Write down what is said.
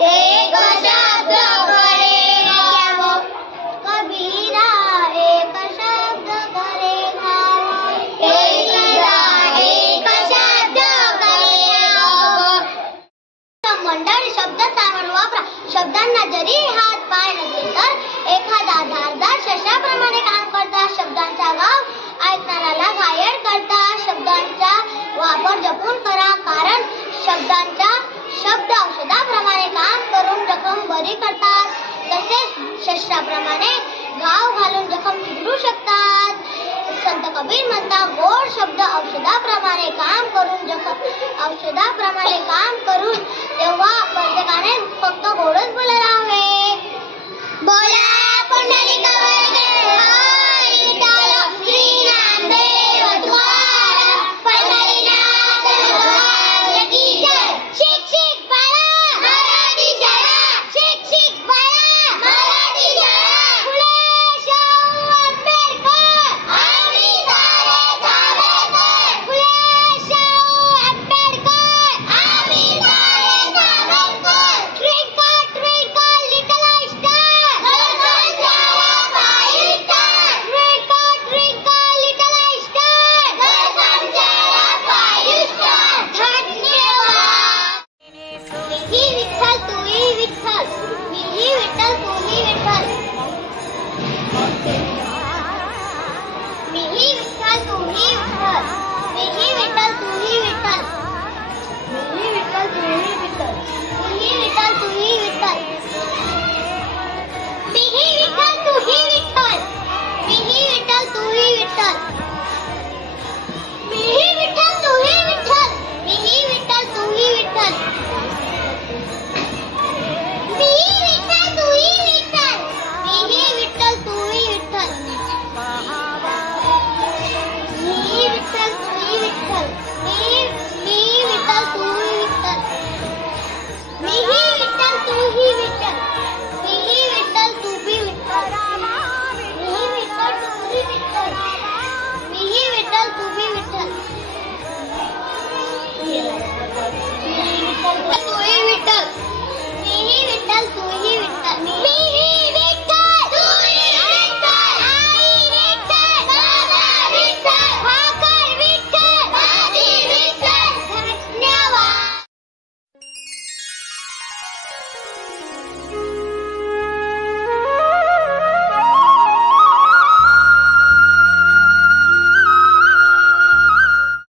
第一个叫。शस्त्राप्रमाणे गाव घालून जखम चिघडू शकतात. संत कबीर मनता गोड